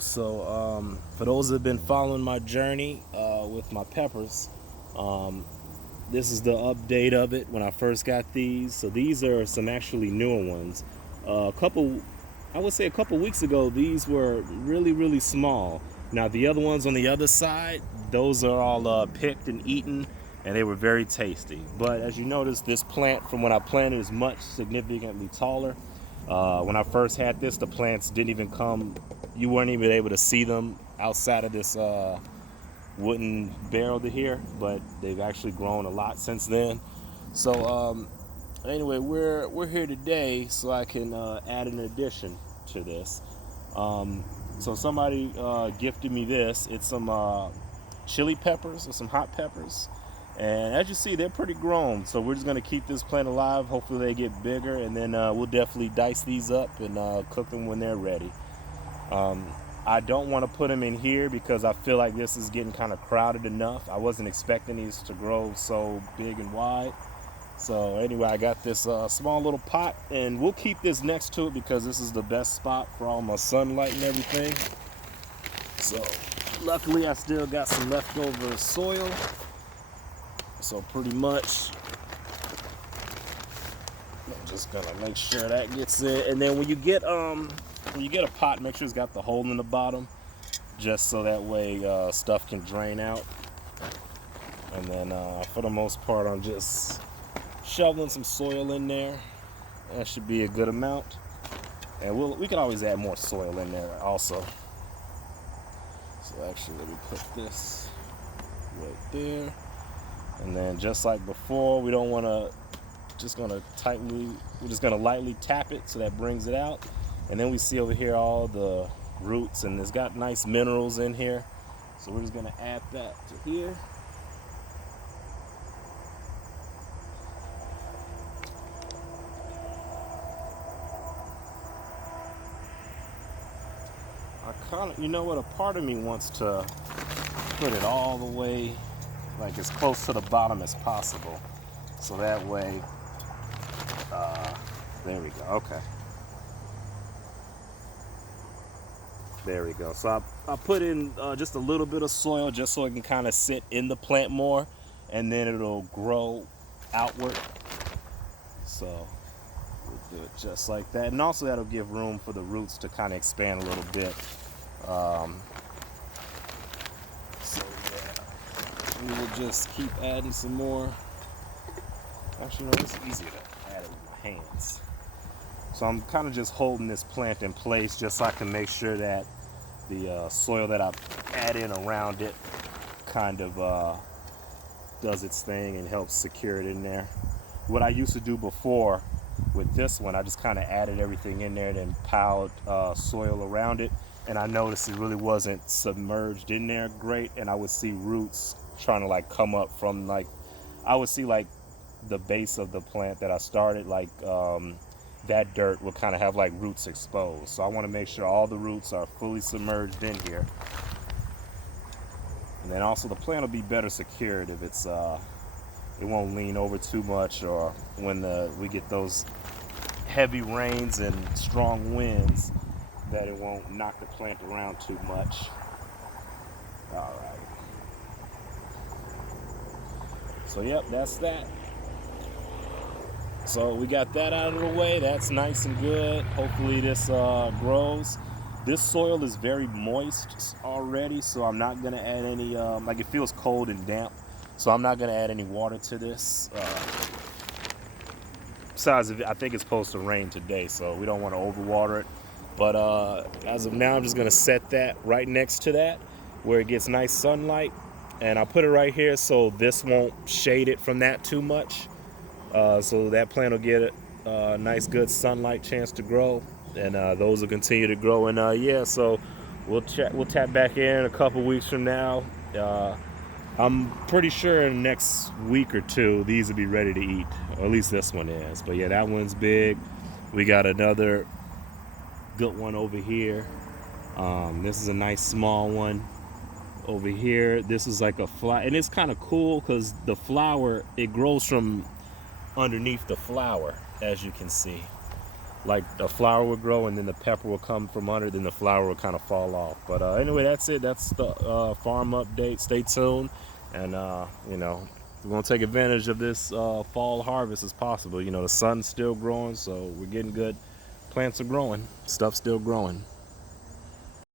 So for those that have been following my journey with my peppers, um, this is the update of it when I first got these. So these are some actually newer ones. I would say a couple weeks ago, these were really small. Now the other ones on the other side, those are all picked and eaten, and they were very tasty. But as you notice, this plant from when I planted is much significantly taller. When I first had this, the plants didn't even come. You weren't even able to see them outside of this wooden barrel to here, but they've actually grown a lot since then. So anyway, we're here today so I can add an addition to this. So somebody gifted me this. It's some chili peppers or some hot peppers. And as you see, they're pretty grown. So we're just going to keep this plant alive. Hopefully they get bigger. And then we'll definitely dice these up and cook them when they're ready. I don't want to put them in here because I feel like this is getting kind of crowded enough. I wasn't expecting these to grow so big and wide. So anyway, I got this small little pot, and we'll keep this next to it because this is the best spot for all my sunlight and everything. So luckily I still got some leftover soil. So pretty much I'm just gonna make sure that gets in. And then when you get a pot, make sure it's got the hole in the bottom, just so that way stuff can drain out. And then for the most part, I'm just shoveling some soil in there. That should be a good amount. And we can always add more soil in there also. So actually, let me put this right there. And then just like before, we don't want to, we're just gonna lightly tap it so that brings it out. And then we see over here all the roots, and it's got nice minerals in here. So we're just gonna add that to here. You know what, a part of me wants to put it all the way, like as close to the bottom as possible. So that way, there we go, okay. There we go. So I put in just a little bit of soil just so it can kind of sit in the plant more, and then it'll grow outward. So we'll do it just like that. And also that'll give room for the roots to kind of expand a little bit. So yeah, we will just keep adding some more. Actually, no, it's easier to add it with my hands. So I'm kind of just holding this plant in place just so I can make sure that the soil that I add in around it kind of does its thing and helps secure it in there. What I used to do before with this one, I just kind of added everything in there and then piled soil around it. And I noticed it really wasn't submerged in there great, and I would see roots trying to like come up from I would see like the base of the plant that I started, like that dirt will kind of have like roots exposed. So I want to make sure all the roots are fully submerged in here. And then also the plant will be better secured if it won't lean over too much, or when we get those heavy rains and strong winds, that it won't knock the plant around too much. All right. So yep, that's that. So we got that out of the way. That's nice and good. Hopefully this grows. This soil is very moist already, so I'm not gonna add any, like it feels cold and damp, so I'm not gonna add any water to this. Besides, I think it's supposed to rain today, so we don't want to overwater it. But as of now, I'm just gonna set that right next to that where it gets nice sunlight. And I'll put it right here so this won't shade it from that too much. So that plant will get a nice good sunlight chance to grow, and those will continue to grow. And yeah, so we'll tap back in a couple weeks from now. I'm pretty sure in the next week or two these will be ready to eat, or at least this one is. But yeah, that one's big. We got another good one over here. This is a nice small one over here. This is like a flower, and it's kind of cool because the flower, it grows from underneath the flower, as you can see. like a flower would grow and then the pepper will come from under, then the flower will kind of fall off. But anyway, that's it. That's the farm update. Stay tuned, and you know, we're gonna take advantage of this fall harvest as possible. You know, the sun's still growing, so we're getting good. Plants are growing, stuff's still growing.